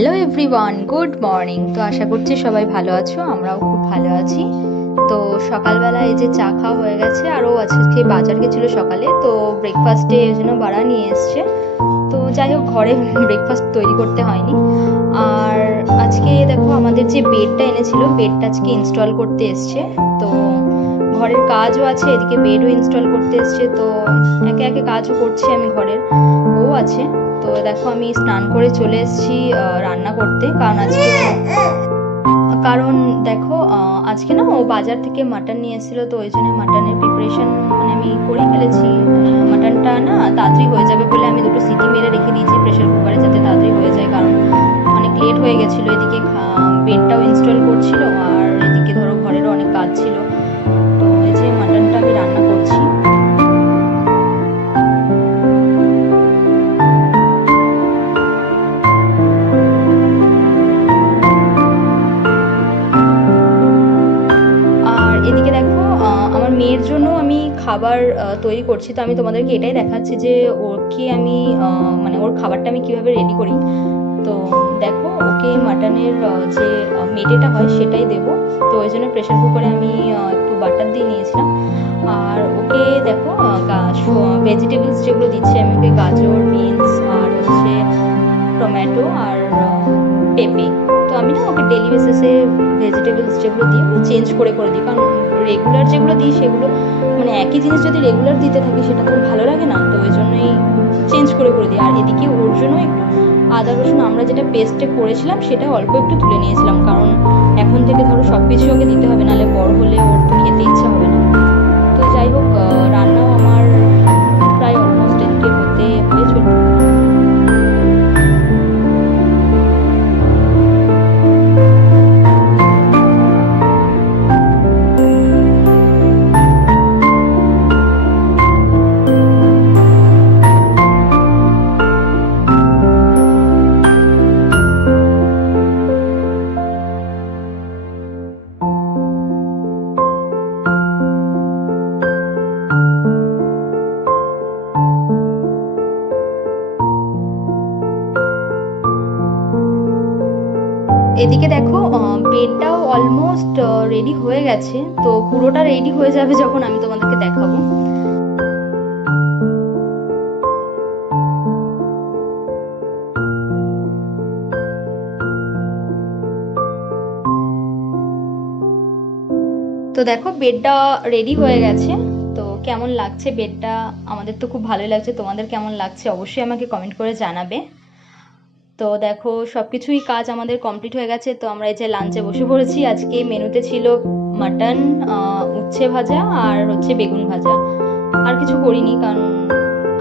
Hello everyone, good morning. তো আশা করছি সবাই ভালো আছো, আমরাও খুব ভালো আছি। তো সকালবেলা এই যে চা খাওয়া হয়ে গেছে, আরও আজকে বাজার গেছিলো সকালে, তো ব্রেকফাস্টে এই জন্য বাড়া নিয়ে এসছে। তো যাই হোক, ঘরে ব্রেকফাস্ট তৈরি করতে হয়নি। আর আজকে দেখো আমাদের যে বেডটা এনেছিল, বেডটা আজকে ইনস্টল করতে এসছে। তো ঘরের কাজও আছে, এদিকে বেডও ইনস্টল করতে এসছে। তো একে একে কাজও করছি আমি ঘরের, ও আছে। তো দেখো আমি স্নান করে চলে এসেছি রান্না করতে, কারণ দেখো আজকে না ও বাজার থেকে মাটন নিয়ে এসেছিলো, তো ওই জন্য মাটনের প্রিপারেশন মানে আমি করে ফেলেছি। মাটনটা না তাড়াতাড়ি হয়ে যাবে বলে আমি দুটো সিটি মেরে রেখে দিয়েছি প্রেশার কুকারে, যাতে তাড়াতাড়ি হয়ে যায়, কারণ অনেক লেট হয়ে গেছিলো। এদিকে বেডটাও ইনস্টল করছিল, আর এদিকে ধরো ঘরেরও অনেক কাজ ছিল। তো এই যে মাটনটা আমি রান্না করছি। এদিকে দেখো আমার মেয়ের জন্য আমি খাবার তৈরি করছি। তো আমি তোমাদেরকে এটাই দেখাচ্ছি যে ওকে আমি মানে ওর খাবারটা আমি কিভাবে রেডি করি। তো দেখো ওকে মাটনের যে মেটেটা হয় সেটাই দেব। তো ওই জন্য প্রেশার কুকারে আমি একটু বাটার দিয়ে নিয়েছিলাম। আর ওকে দেখো ভেজিটেবলস যেগুলো দিচ্ছি আমি ওকে, গাজর, বিনস, আর হচ্ছে টমেটো আর পেঁপে। তো আমি না ওকে ডেলি বেসিসে ভেজিটেবলস যেগুলো দিই ওগুলো চেঞ্জ করে করে দিই, কারণ রেগুলার যেগুলো দিই সেগুলো মানে একই জিনিস যদি রেগুলার দিতে থাকি সেটা তো ভালো লাগে না। তো ওই জন্যই চেঞ্জ করে করে দিই। আর এদিকে ওর জন্য একটু আদা রসুন আমরা যেটা পেস্টে করেছিলাম সেটা অল্প একটু তুলে নিয়েছিলাম, কারণ এখন থেকে ধরো সব কিছু ওকে দিতে হবে, নাহলে বড় হলে ওর তো খেতে ইচ্ছা হবে না। তো যাই হোক, রান্নাও আমার প্রায় অলমোস্ট এদিকে হয়ে চলবে। এদিকে দেখো বেডটাও অলমোস্ট রেডি হয়ে গেছে। তো পুরোটা রেডি হয়ে যাবে যখন আমি তোমাদেরকে দেখাবো। তো দেখো বেডটা রেডি হয়ে গেছে। তো কেমন লাগছে বেডটা? আমাদের তো খুব ভালোই লাগছে, তোমাদের কেমন লাগছে অবশ্যই আমাকে কমেন্ট করে জানাবে। তো দেখো সবকিছুই কাজ আমাদের কমপ্লিট হয়ে গেছে। তো আমরা এই যে লাঞ্চে বসে পড়েছি। আজকে মেনুতে ছিল মাটন, উচ্ছে ভাজা, আর হচ্ছে বেগুন ভাজা। আর কিছু করিনি, কারণ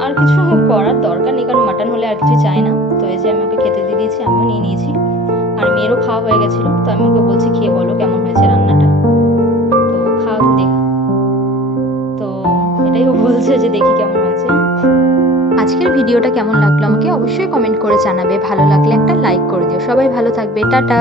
আর কিছু করার দরকার নেই, কারণ মাটন হলে আর কিছু চাই না। তো এই যে আমি ওকে খেতে দিয়ে দিয়েছি, আমিও নিয়ে নিয়েছি। আর মেয়েরও খাওয়া হয়ে গেছিলো। তো আমি ওকে বলছি খেয়ে বলো কেমন হয়েছে রান্নাটা। তো খাও দেখ। তো এটাই ও বলছে যে দেখি কেমন হয়েছে। আজকের ভিডিওটা কেমন লাগলো আমাকে অবশ্যই কমেন্ট করে জানাবে। ভালো লাগলে একটা লাইক করে দিও। সবাই ভালো থাকবে, টাটা।